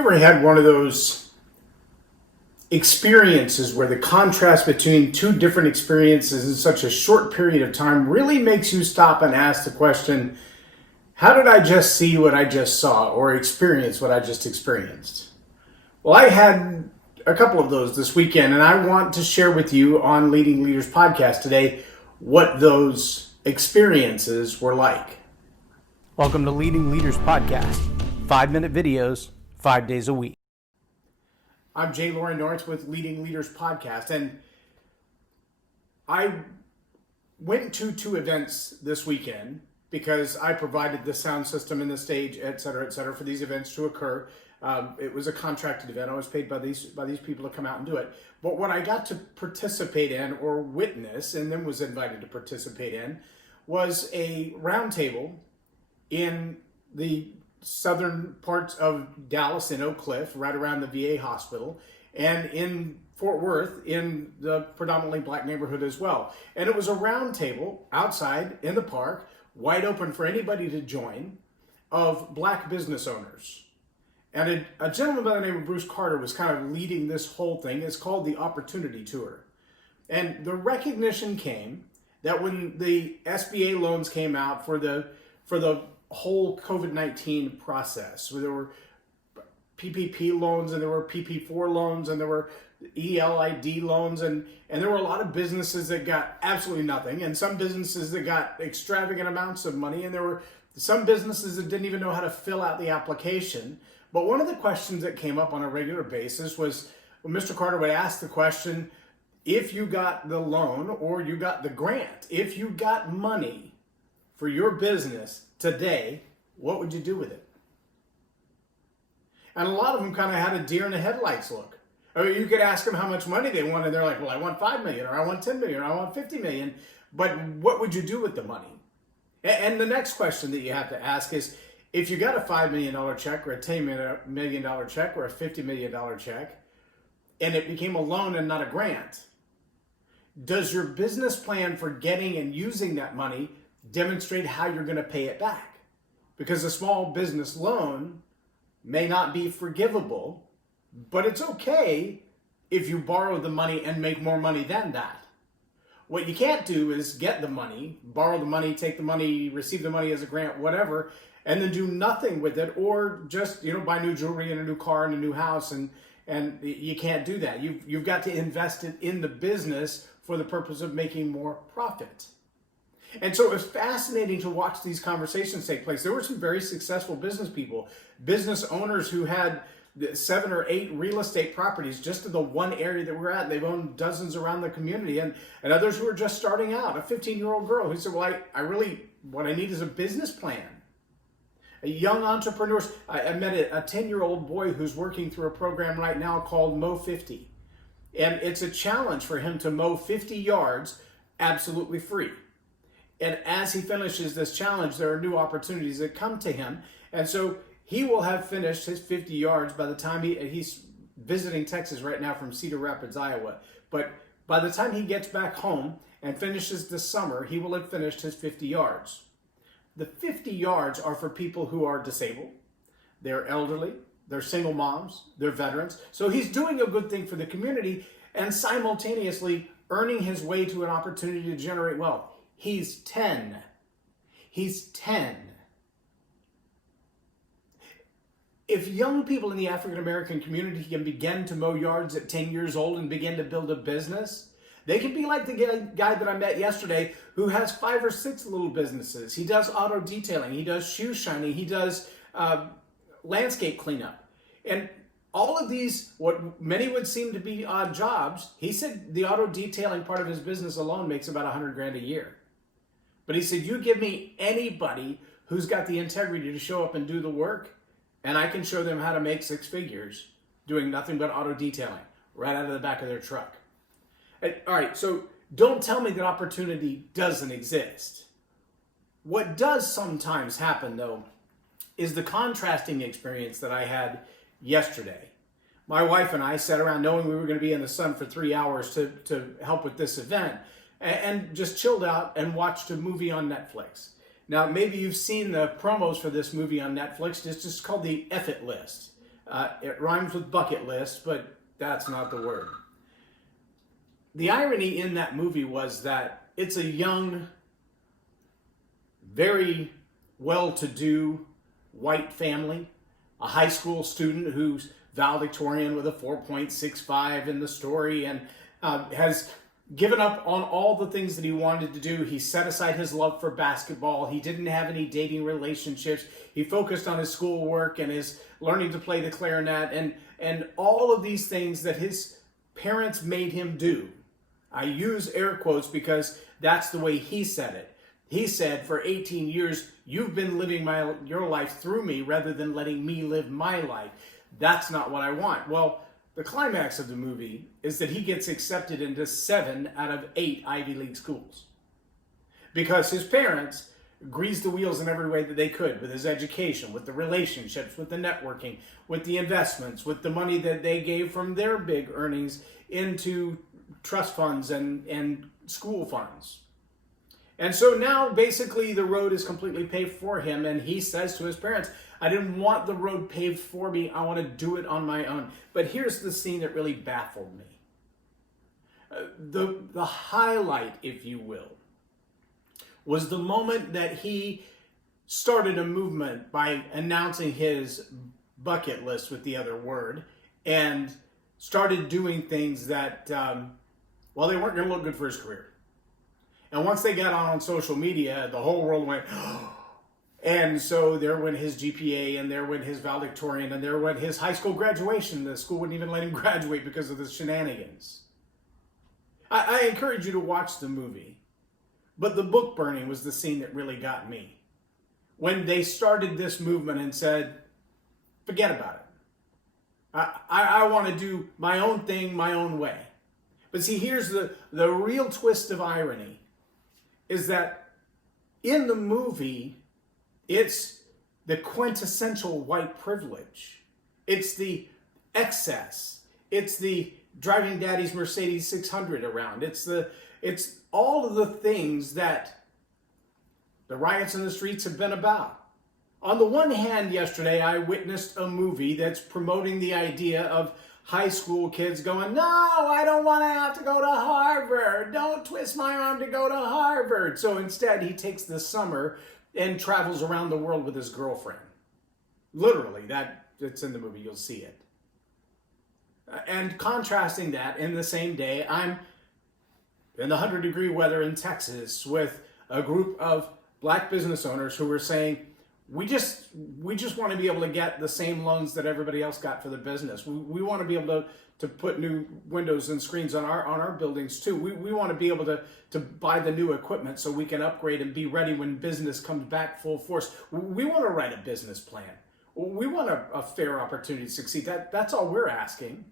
you ever had one of those experiences where the contrast between two different experiences in such a short period of time really makes you stop and ask the question, how did I just see what I just saw or experience what I just experienced? Well, I had a couple of those this weekend, and I want to share with you on Leading Leaders Podcast today what those experiences were like. Welcome to Leading Leaders Podcast, 5-minute videos, 5 days a week. I'm Loren Norris with Leading Leaders Podcast, and I went to 2 events this weekend because I provided the sound system and the stage, et cetera, for these events to occur. It was a contracted event. I was paid by these people to come out and do it. But what I got to participate in or witness, and then was invited to participate in, was a roundtable in the southern parts of Dallas in Oak Cliff, right around the VA hospital, and in Fort Worth in the predominantly black neighborhood as well. And it was a round table outside in the park, wide open for anybody to join, of black business owners. And a gentleman by the name of Bruce Carter was kind of leading this whole thing. It's called the Opportunity Tour. And the recognition came that when the SBA loans came out for the whole COVID-19 process, where there were PPP loans and there were PP4 loans and there were ELID loans and there were a lot of businesses that got absolutely nothing and some businesses that got extravagant amounts of money, and there were some businesses that didn't even know how to fill out the application. But one of the questions that came up on a regular basis was when Mr. Carter would ask the question, if you got the loan or you got the grant, if you got money for your business today, what would you do with it? And a lot of them kind of had a deer in the headlights look. I mean, you could ask them how much money they wanted. They're like, well, I want 5 million, or I want 10 million, or I want 50 million. But what would you do with the money? And the next question that you have to ask is, if you got a $5 million check or a $10 million check or a $50 million check, and it became a loan and not a grant, does your business plan for getting and using that money demonstrate how you're going to pay it back? Because a small business loan may not be forgivable, but it's okay if you borrow the money and make more money than that. What you can't do is get the money, borrow the money, take the money, receive the money as a grant, whatever, and then do nothing with it, or just, buy new jewelry and a new car and a new house, and you can't do that. You've got to invest it in the business for the purpose of making more profit. And so it was fascinating to watch these conversations take place. There were some very successful business people, business owners who had 7 or 8 real estate properties just in the one area that we're at. They've owned dozens around the community, and others who are just starting out. A 15-year-old girl who said, well, what I need is a business plan. A young entrepreneur. I met a 10-year-old boy who's working through a program right now called Mow 50. And it's a challenge for him to mow 50 yards absolutely free. And as he finishes this challenge, there are new opportunities that come to him. And so he will have finished his 50 yards by the time he's visiting Texas right now from Cedar Rapids, Iowa. But by the time he gets back home and finishes this summer, he will have finished his 50 yards. The 50 yards are for people who are disabled, they're elderly, they're single moms, they're veterans. So he's doing a good thing for the community and simultaneously earning his way to an opportunity to generate wealth. He's 10. He's 10. If young people in the African American community can begin to mow yards at 10 years old and begin to build a business, they can be like the guy that I met yesterday who has 5 or 6 little businesses. He does auto detailing, he does shoe shining, he does landscape cleanup. And all of these, what many would seem to be odd jobs, he said the auto detailing part of his business alone makes about $100,000 a year. But he said, you give me anybody who's got the integrity to show up and do the work, and I can show them how to make 6 figures doing nothing but auto detailing right out of the back of their truck. All right, so don't tell me that opportunity doesn't exist. What does sometimes happen, though, is the contrasting experience that I had yesterday. My wife and I sat around knowing we were going to be in the sun for 3 hours to help with this event, and just chilled out and watched a movie on Netflix. Now, maybe you've seen the promos for this movie on Netflix. It's just called the F It List. It rhymes with bucket list, but that's not the word. The irony in that movie was that it's a young, very well-to-do white family, a high school student who's valedictorian with a 4.65 in the story, and has given up on all the things that he wanted to do. He set aside his love for basketball. He didn't have any dating relationships. He focused on his schoolwork and his learning to play the clarinet and all of these things that his parents made him do. I use air quotes because that's the way he said it. He said, for 18 years, you've been living your life through me rather than letting me live my life. That's not what I want. Well, the climax of the movie is that he gets accepted into 7 out of 8 Ivy League schools because his parents greased the wheels in every way that they could with his education, with the relationships, with the networking, with the investments, with the money that they gave from their big earnings into trust funds and school funds. And so now basically the road is completely paved for him, and he says to his parents, I didn't want the road paved for me. I want to do it on my own. But here's the scene that really baffled me. The highlight, if you will, was the moment that he started a movement by announcing his bucket list with the other word and started doing things that, they weren't going to look good for his career. And once they got on social media, the whole world went, and so there went his GPA, and there went his valedictorian, and there went his high school graduation. The school wouldn't even let him graduate because of the shenanigans. I encourage you to watch the movie, but the book burning was the scene that really got me. When they started this movement and said, forget about it. I want to do my own thing, my own way. But see, here's the real twist of irony, is that in the movie, it's the quintessential white privilege. It's the excess. It's the driving daddy's Mercedes 600 around. It's all of the things that the riots in the streets have been about. On the one hand, yesterday, I witnessed a movie that's promoting the idea of high school kids going, no, I don't want to have to go to Harvard. Don't twist my arm to go to Harvard. So instead, he takes the summer and travels around the world with his girlfriend. Literally, it's in the movie. You'll see it. And contrasting that, in the same day, I'm in the 100-degree weather in Texas with a group of black business owners who were saying, we just want to be able to get the same loans that everybody else got for their business. We want to be able to put new windows and screens on our buildings too. We want to be able to buy the new equipment so we can upgrade and be ready when business comes back full force. We want to write a business plan. We want a fair opportunity to succeed. That's all we're asking.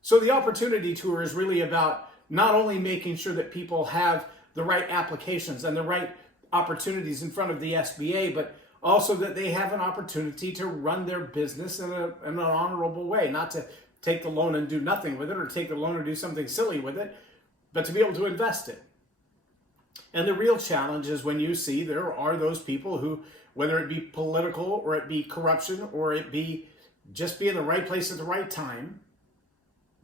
So the opportunity tour is really about not only making sure that people have the right applications and the right opportunities in front of the SBA, but also that they have an opportunity to run their business in an honorable way, not to take the loan and do nothing with it, or take the loan or do something silly with it, but to be able to invest it. And the real challenge is when you see there are those people who, whether it be political or it be corruption or it be just be in the right place at the right time,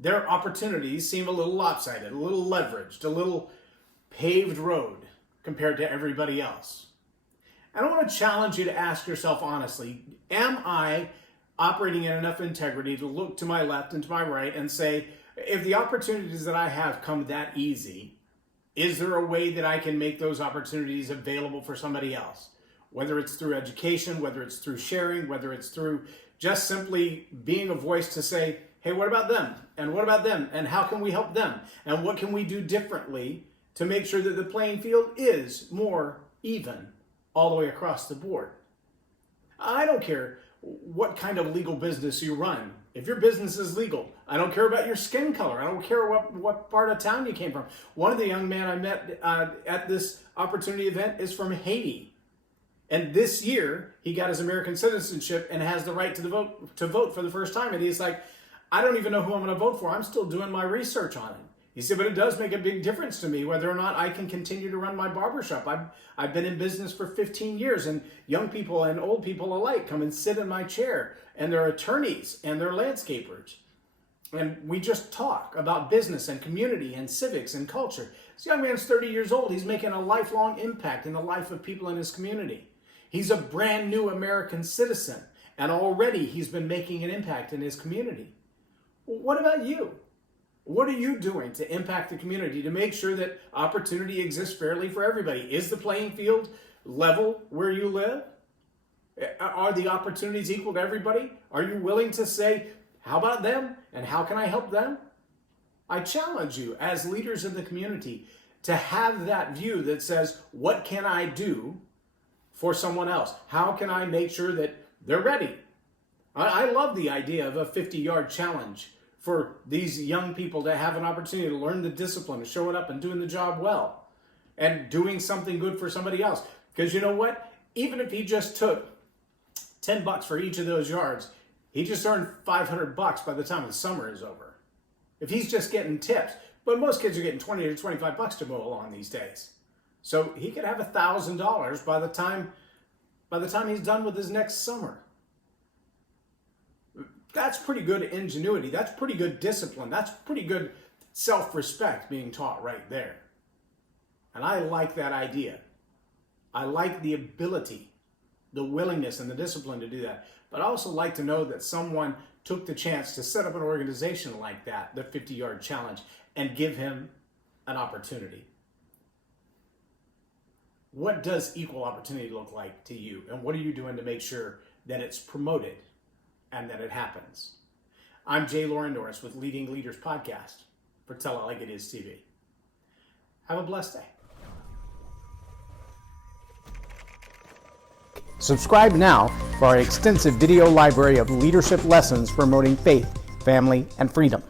their opportunities seem a little lopsided, a little leveraged, a little paved road compared to everybody else. And I want to challenge you to ask yourself honestly, am I operating in enough integrity to look to my left and to my right and say, if the opportunities that I have come that easy, is there a way that I can make those opportunities available for somebody else? Whether it's through education, whether it's through sharing, whether it's through just simply being a voice to say, hey, what about them? And what about them? And how can we help them? And what can we do differently to make sure that the playing field is more even all the way across the board? I don't care what kind of legal business you run. If your business is legal, I don't care about your skin color. I don't care what part of town you came from. One of the young men I met at this opportunity event is from Haiti. And this year, he got his American citizenship and has the right to vote for the first time. And he's like, I don't even know who I'm going to vote for. I'm still doing my research on it. He said, but it does make a big difference to me whether or not I can continue to run my barbershop. I've been in business for 15 years, and young people and old people alike come and sit in my chair, and they're attorneys and they're landscapers. And we just talk about business and community and civics and culture. This young man's 30 years old. He's making a lifelong impact in the life of people in his community. He's a brand new American citizen, and already he's been making an impact in his community. What about you? What are you doing to impact the community to make sure that opportunity exists fairly for everybody? Is the playing field level where you live? Are the opportunities equal to everybody? Are you willing to say, how about them and how can I help them? I challenge you as leaders in the community to have that view that says, what can I do for someone else? How can I make sure that they're ready? I love the idea of a 50-yard challenge for these young people to have an opportunity to learn the discipline of showing up and doing the job well and doing something good for somebody else. Because you know what? Even if he just took $10 for each of those yards, he just earned $500 by the time the summer is over. If he's just getting tips, but most kids are getting $20 to $25 to mow along these days. So he could have $1,000 by the time he's done with his next summer. That's pretty good ingenuity. That's pretty good discipline. That's pretty good self-respect being taught right there. And I like that idea. I like the ability, the willingness, and the discipline to do that. But I also like to know that someone took the chance to set up an organization like that, the 50-yard challenge, and give him an opportunity. What does equal opportunity look like to you? And what are you doing to make sure that it's promoted and that it happens? I'm Loren Norris with Leading Leaders Podcast for Tell It Like It Is TV. Have a blessed day. Subscribe now for our extensive video library of leadership lessons promoting faith, family, and freedom.